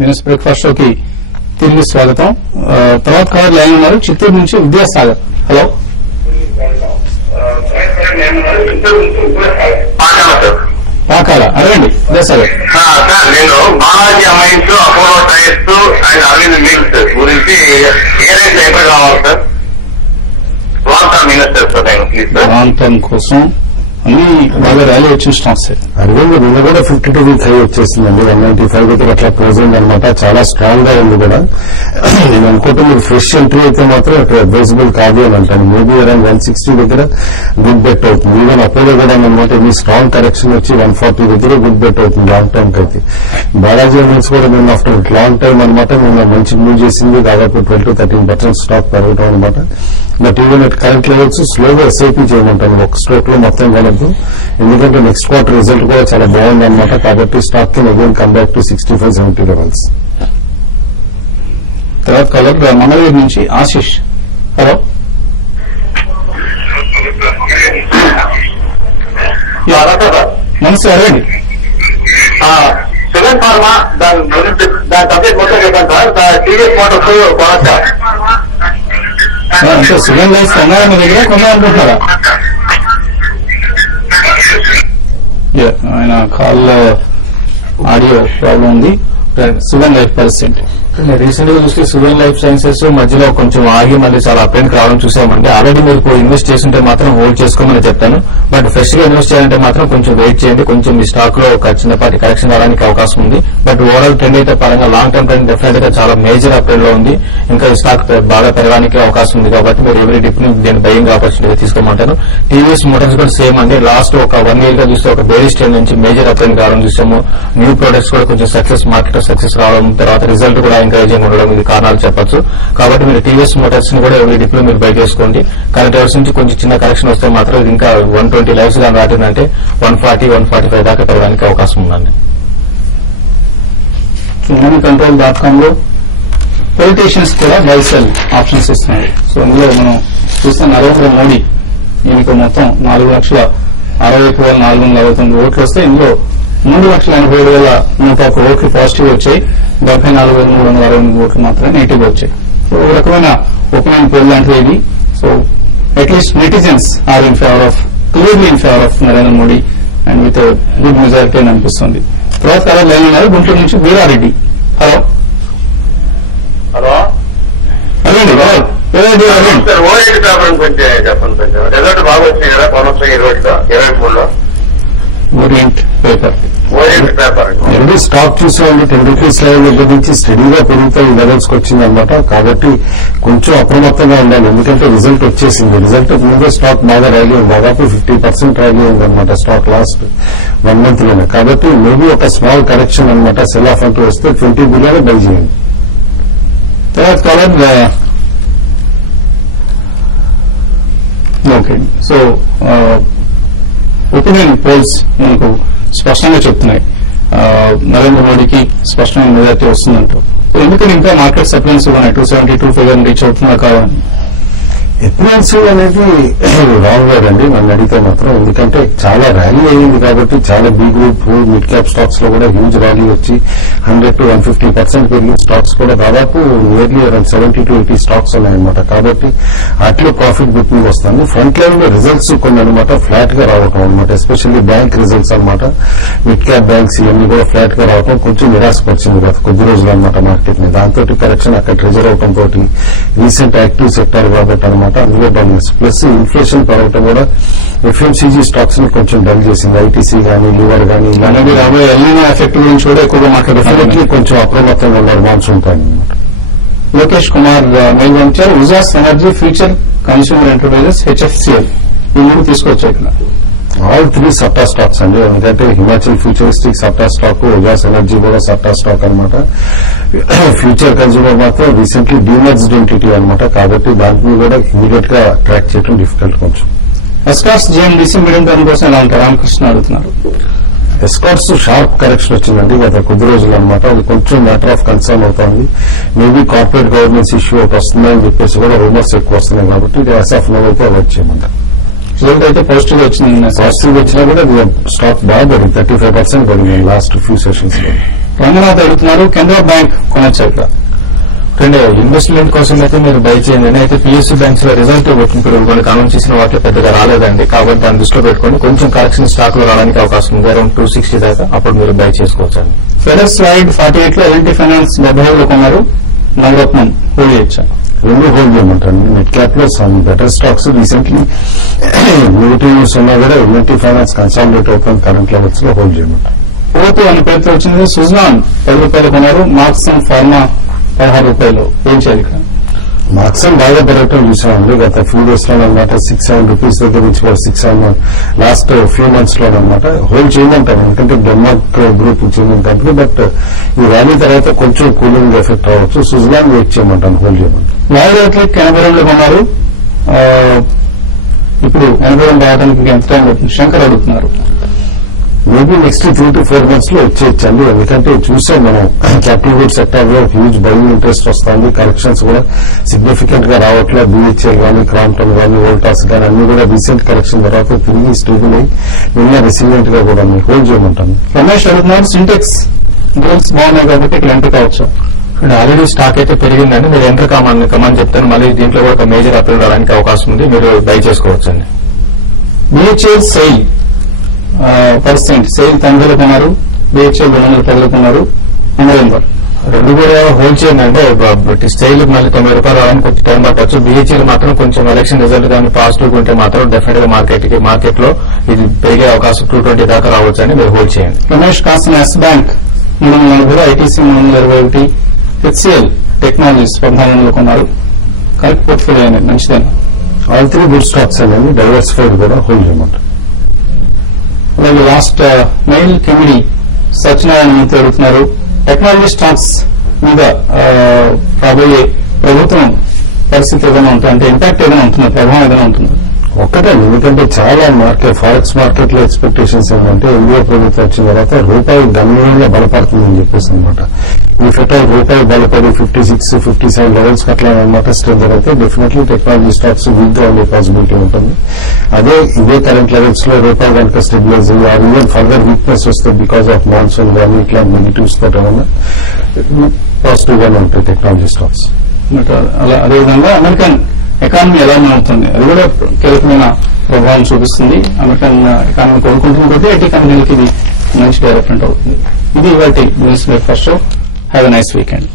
Business breakfast షోకి తిరిగి స్వాగతం. తర్వాత కాలర్ లైన్ ఉన్నారు చిత్తూరు నుంచి విద్యాసాగర్. హలో. పాకాల అడగండి విద్యాసాగర్. నేను Balaji amines, Apollo tyres and Arvind mills గురించి ఏ రేట్ ఎక్కడ కావాలి sir? Long term investors please sir. Long term కోసం అన్ని బాగా ర్యాలీ వచ్చిన స్టాక్స్. అరవింద్ నిన్న కూడా 52 వీక్ హై వచ్చేసిందండి. 195 దగ్గర అట్లా క్లోజ్ అయింది అనమాట. చాలా స్ట్రాంగ్ గా ఉంది కూడా. నేను అనుకుంటే మీరు ఫ్రెష్ ఎంట్రీ అయితే మాత్రం అడ్వైజబుల్ కాదు అని అంటాను. మేబీ అరౌండ్ 160 దగ్గర గుడ్ బెట్ అవుతుంది. ఈవెన్ అపోలో కూడా అనమాట మీ స్ట్రాంగ్ కరెక్షన్ వచ్చి 140 దగ్గర గుడ్ బెట్ అవుతుంది లాంగ్ టర్మ్ కి అయితే. బాలాజీ అమైన్స్ కూడా నిన్న ఆఫ్టర్ లాంగ్ టైం అనమాట నిన్న మంచి మూవ్ చేసింది. దాదాపు 12-13% స్టాక్ పెరగడం అనమాట. But even at current levels స్లోగా ఎస్ఐపీ చేయమంటాను. ఒక స్ట్రోక్ లో మొత్తం కలదు. ఎందుకంటే నెక్స్ట్ క్వార్టర్ రిజల్ట్ కూడా చాలా బాగుంది అనమాట. కాబట్టి స్టాక్ కి again come back to 65-70 levels. తర్వాత కలర్ మంగళగిరి నుంచి ఆశిష్. హలో. నమస్తే అడగండి. సుగర్ ఫార్మా దాని సబ్జెక్ట్ మొత్తం చెప్పండి సార్. TVS Motors కొనొచ్చా? అంటే సుగంధ లైఫ్ కొన్నారా మీ దగ్గర? కొన్నారనుకుంటున్నారా? ఆయన కాల్లో ఆడియో ప్రాబ్లం ఉంది. సుగంధ లైఫ్ పరిస్థితి రీసెంట్ గా చూస్తే సువెన్ లైఫ్ సైన్సెస్ మధ్యలో కొంచెం ఆగి మళ్ళీ చాలా అప్ అండ్ రావడం చూసామంటే ఆల్రెడీ మీరు ఇన్వెస్ట్ చేస్తుంటే మాత్రం హోల్డ్ చేసుకోమని చెప్తాను. బట్ ఫ్రెష్ గా ఇన్వెస్ట్ చేయాలంటే మాత్రం కొంచెం వెయిట్ చేయండి. కొంచెం మీ స్టాక్ లో ఒక చిన్నపాటి కరెక్షన్ రావడానికి అవకాశం ఉంది. బట్ ఓవరాల్ ట్రెండ్ అయితే పరంగా లాంగ్ టర్మ్ ట్రెండ్ డెఫినెట్ గా చాలా మేజర్ అప్ ట్రెండ్ లో ఉంది. ఇంకా ఈ స్టాక్ బాగా పెరగడానికి అవకాశం ఉంది. కాబట్టి మీరు ఎవరీ డిప్ ని దీని బయింగ్ ఆపర్చునిటీ తీసుకోమంటాను. టీవీఎస్ మోటార్స్ కూడా సేమ్ అండి. లాస్ట్ ఒక 1 year గా చూస్తే ఒక బేరిష్ ట్రెండ్ నుంచి మేజర్ అప్ ట్రెండ్ రావడం చూసాము. న్యూ ప్రొడక్ట్స్ కూడా కొంచెం సక్సెస్ మార్కెట్ సక్సెస్ రావడం, తర్వాత రిజల్ట్ కూడా ఎంకరేజింగ్ ఉండడం, ఇది కారణాలు చెప్పొచ్చు. కాబట్టి మీరు టీవీఎస్ మోటార్స్ ని కూడా ఎవరి డిప్ లో మీరు బై చేసుకోండి. కరెంట్ అవర్స్ నుంచి కొంచెం చిన్న కరెక్షన్ వస్తే మాత్రం ఇది ఇంకా 120 లైవ్స్ గా దాటిందంటే 140-145 దాకా పెరగడానికి అవకాశం ఉందండి. moneycontrol.com లో పొలిటీషియన్స్ కూడా బై సెల్ ఆప్షన్స్ ఇస్తున్నారు. సో ఇందులో మనం చూస్తే నరేంద్ర మోడీ ఈయనకు మొత్తం 4,61,469 ఓట్లు వస్తే ఇందులో 3,87,101 ఓట్లు పాజిటివ్ వచ్చాయి. 74,368 ఓట్లు మాత్రమే నెగిటివ్ వచ్చాయి. సో ఒక రకమైన ఒపీనియన్ పోల్ లాంటిది ఇది. So at least netizens are in favour of clearly in favour of Narendra Modi and with good majority అని అనిపిస్తుంది. తర్వాత కలర్ లైన్ ఉన్నారు గుంటూరు నుంచి వీరారెడ్డి. హలో. హలో అదేండి సార్. ఓఎడ్ పేపర్ గురించి చెప్పండి సార్. రిజల్ట్ బాగా వచ్చింది కదా కొనొచ్చు 23లో ఓరియంట్ పేపర్. ఓఎడ్ పేపర్ ఎన్ని స్టాక్ చూసామండి 10 రూపీస్ లెవెల్ దగ్గర నుంచి స్టడీగా పెరుగుతా ఈ లెవెల్స్ కి వచ్చింది అనమాట. కాబట్టి కొంచెం అప్రమత్తంగా ఉండాలి. ఎందుకంటే రిజల్ట్ వచ్చేసింది. రిజల్ట్ ముందే స్టాక్ బాగా ర్యాలీ ఉంది. దాదాపు 50% ర్యాలీ ఉంది అనమాట స్టాక్ లాస్ట్ 1 month లోనే. కాబట్టి మేబీ ఒక స్మాల్ కరెక్షన్ అనమాట. సెల్ ఆఫ్ అంటూ వస్తే 20 బిలియన్ బై చేయండి. తర్వాత colour okay. So opinion polls మనకు స్పష్టంగా చెప్తున్నాయి నరేంద్ర మోడీకి స్పష్టమైన మెజార్టీ వస్తుందంటూ. ఎందుకని ఇంకా మార్కెట్ సప్లైన్స్ ఉన్నాయి 272 ఫిగర్ రీచ్ అవుతున్నా కావాలని? ఎప్రిల్సివ్ అనేది రాంగ్ వర్డ్ అండి నన్ను అడిగితే మాత్రం. ఎందుకంటే చాలా ర్యాలీ అయ్యింది కాబట్టి చాలా B group mid cap stocks లో కూడా హ్యూజ్ ర్యాలీ వచ్చి 100-150% పెరిగిన స్టాక్స్ కూడా దాదాపు నియర్లీ అరౌండ్ 70-80 స్టాక్స్ ఉన్నాయన్నమాట. కాబట్టి అట్లా ప్రాఫిట్ బుకింగ్ వస్తుంది. ఫ్రంట్ లైన్ లో రిజల్ట్స్ కొన్ని అనమాట ఫ్లాట్ గా రావటం అనమాట. ఎస్పెషల్లీ బ్యాంక్ రిజల్ట్స్ అనమాట. మిడ్ క్యాప్ బ్యాంక్స్ ఇవన్నీ కూడా ఫ్లాట్ గా రావడం కొంచెం నిరాశపరిచింది గత కొద్ది రోజులు అనమాట మార్కెట్ ని. దాంతో కరెక్షన్ అక్కడ ట్రెజర్ అవడం తోటి రీసెంట్ యాక్టివ్ సెక్టర్ కాబట్టి అనమాట అందులో డల్నెస్ ప్లస్ ఇన్ఫ్లేషన్ పెరగటం కూడా ఎఫ్ఎంసీజీ స్టాక్స్ ని కొంచెం డల్ చేసింది. ఐటీసీ గానీ లివర్ గానీ అలాగే రాబోయే ఎల్నినో ఎఫెక్ట్ గురించి కూడా ఎక్కువగా మాట్లాడుతున్నారు. కొంచెం అప్రమత్తంగా ఉన్నారు మాన్సూన్ టైం అనమాట. లోకేష్ కుమార్ మెయిల్ పంచారు. Ujaas Energy, Future Consumer Enterprises, HFCL ఈ 3 తీసుకొచ్చాయి ఇక్కడ. ఆల్ 3 సట్టా స్టాక్స్ అండి. ఎందుకంటే Himachal futuristic satta stock, Ujas energy కూడా సట్టా స్టాక్ అనమాట. ఫ్యూచర్ కన్స్యూమర్ మాత్రం రీసెంట్లీ డీమర్జ్డ్ ఎంటిటీ అనమాట. కాబట్టి దాన్ని కూడా ఇమీడియట్ గా ట్రాక్ చేయడం డిఫికల్ట్ కొంచెం. ఎస్కార్స్ జిఎండిసి మీడియం టర్మ్ కోసం ఎలా ఉంటారు? రామకృష్ణ అడుగుతున్నారు. ఎస్కార్ట్స్ షార్ప్ కరెక్షన్ వచ్చిందండి గత కొద్ది రోజులు అనమాట. అది కొంచెం మ్యాటర్ ఆఫ్ కన్సర్న్ అవుతోంది. మేబీ కార్పొరేట్ గవర్నెన్స్ ఇష్యూ ఒకటి వస్తుందని చెప్పేసి కూడా రూమర్స్ ఎక్కువ వస్తున్నాయి. కాబట్టి ఇది యాజ్ ఆఫ్ నౌ అయితే అవాయిడ్ చేయమంటారు. రిజల్ట్ అయితే పాజిటివ్ వచ్చింది. పాజిటివ్ వచ్చినా కూడా స్టాక్ బాగా పడింది. 35% పడింది లాస్ట్ ఫ్యూ సెషన్స్ లో. రంగనాథ్ అడుగుతున్నారు కెనరా బ్యాంక్ కొనొచ్చా ఇక్కడ? అంటే ఇన్వెస్ట్మెంట్ కోసం అయితే మీరు బై చేయండి. అయితే పిఎస్యూ బ్యాంక్స్ లో రిజల్ట్ ఇప్పుడు మనకు అనౌన్స్ చేసిన వాటిలో పెద్దగా రాలేదండి. కాబట్టి దాన్ని దృష్టిలో పెట్టుకొని కొంచెం కరెక్షన్ స్టాక్ లో రావడానికి అవకాశం ఉంది. అరౌండ్ 260 దాకా అప్పుడు మీరు బై చేసుకోవచ్చండి. ఫెడరల్ స్లైడ్ 48 లో ఎల్ఎన్టీ ఫైనాన్స్ 75 కొన్నారు. నవరత్నం హోల్డ్ చేయొచ్చా? రెండు హోల్డ్ చేయమంటాను. మిడ్ క్యాప్ లో some better stocks recently negative news ఉన్నా కూడా ఎల్ఎన్టీ ఫైనాన్స్ కన్సాలిడేట్ అవుతుంది కరెంట్ లెవెల్స్ లో హోల్డ్ చేయమంటారు. ఓటు అనే పేరుతో వచ్చింది. సుజాన్ 10 రూపాయలు కొన్నారు. మార్క్సన్ ఫార్మా 16 రూపాయలు. ఏం చేయాలి ఇక్కడ? మార్క్సన్ బాగా పెరగటం చూసామండి గత ఫ్యూ డేస్ లో అనమాట. 6-7 రూపీస్ దగ్గర నుంచి 6-7 లాస్ట్ ఫ్యూ మంత్స్ లో అనమాట. హోల్డ్ చేయమంటారు ఎందుకంటే డెన్మార్క్ గ్రూప్ చెందిన కంపెనీ. బట్ ఈ ర్యాలీ తర్వాత కొంచెం కూలింగ్ ఎఫెక్ట్ అవ్వచ్చు. సుజలాన్ వెయిట్ చేయమంటాను, హోల్డ్ చేయమంటారు. లాయర్ అవుట్లెట్ 82 కొన్నారు. ఇప్పుడు 82 రావడానికి ఎంత టైం పడుతుంది? శంకర్ అడుగుతున్నారు. మేబీ నెక్స్ట్ 3 to 4 months లో వచ్చేయచ్చండి. ఎందుకంటే చూసాం మనం క్యాపిటల్ గూడ్స్ సెక్టర్ లో హ్యూజ్ బయింగ్ ఇంట్రెస్ట్ వస్తుంది. కరెక్షన్స్ కూడా సిగ్నిఫికెంట్ గా రావట్లేదు. బిహెచ్ఎల్ కానీ, క్రాంప్టన్ కానీ, వోల్టాస్ కానీ అన్ని కూడా రీసెంట్ కరెక్షన్ తర్వాత తిరిగి స్టేబుల్ అయ్యి నిన్న రెసిలియంట్ గా కూడా హోల్డ్ చేయమంటాను. రమేష్ అడుగుతున్నారు సింటెక్స్ గోల్స్ బాగున్నాయి కాబట్టి ఇక్కడ ఎంటర్ కావచ్చు. ఆల్రెడీ స్టాక్ అయితే పెరిగిందండి. మీరు ఎంటర్ కమని చెప్తాను. మళ్ళీ దీంట్లో కూడా ఒక మేజర్ అప్గ్రేడ్ రావడానికి అవకాశం ఉంది. మీరు బై చేసుకోవచ్చండి. బిహెచ్ఎల్ సెయిల్ పర్సెంట్ సెయిల్ 90 కొన్నారు. బిహెచ్ఎల్ 210 కొన్నారు. అమరేందర్ రెండు కూడా హోల్డ్ చేయండి. అంటే స్టైల్ మళ్ళీ 90 రూపాయలు రావడానికి కొంచెం టైం పట్టవచ్చు. బిహెచ్ఎల్ మాత్రం కొంచెం ఎలక్షన్ రిజల్ట్ కానీ పాజిటివ్ ఉంటే మాత్రం డెఫినెట్ గా మార్కెట్ లో ఇది పెరిగే అవకాశం 220 దాకా రావచ్చు అని మీరు హోల్డ్ చేయండి. రమేష్ కాసిన Yes bank 340, ITC 321, HCL technologies 14 కొన్నారు. కరెక్ట్ పోర్ట్ఫోలియో అనేది మంచిదేనా? ఆల్ 3 గుడ్ స్టాక్స్ అనేది డైవర్సిఫైడ్ కూడా హోల్డ్ చేయమంటారు. అలాగే లాస్ట్ మెయిల్ కెమిడి సత్యనారాయణ మంత్రి అడుగుతున్నారు టెక్నాలజీ స్టాక్స్ మీద రాబోయే ప్రభుత్వం పరిస్థితి ఏదైనా ఉంటుంది అంటే ఇంపాక్ట్ ఏదైనా ఉంటుందా, ప్రభావం ఏదైనా ఉంటుందా? ఒక్కటే ఎందుకంటే చాలా ఫారెక్స్ మార్కెట్ లో ఎక్స్పెక్టేషన్స్ ఏంటంటే ఇండియా ప్రభుత్వం వచ్చిన తర్వాత రూపాయి గణనీయంగా బలపడుతుందని చెప్పేసి అనమాట. ఈ ఫెటల్ రూపాయి బలపడి 56, 57 లెవెల్స్ అట్లా అనమాట స్ట్రెంజర్ అయితే డెఫినెట్లీ టెక్నాలజీ స్టాక్స్ వీక్ గా ఉండే పాసిబిలిటీ ఉంటుంది. ఇదే కరెంట్ లెవెల్స్ లో రూపాయి కనుక స్టెబిలైజ్ అయ్యి ఆర్ ఈవెన్ ఫర్దర్ వీక్నెస్ వస్తే బికాస్ ఆఫ్ మాన్సూన్ కానీ ఇట్లా నెగిటివ్స్ తో ఏమన్నా పాజిటివ్ గానే ఉంటాయి టెక్నాలజీ స్టాక్స్. అదేవిధంగా అమెరికన్ ఎకానమీ ఎలా మారుతుంది అది కూడా కీలకమైన ప్రభావం చూపిస్తుంది. అమెరికన్ ఎకానమీ కోరుకుంటుంది కాబట్టి ఐటీ కంపెనీలకి ఇది మంచి డెవలప్మెంట్ అవుతుంది. ఇది ఇవాళ business breakfast show. Have a nice weekend.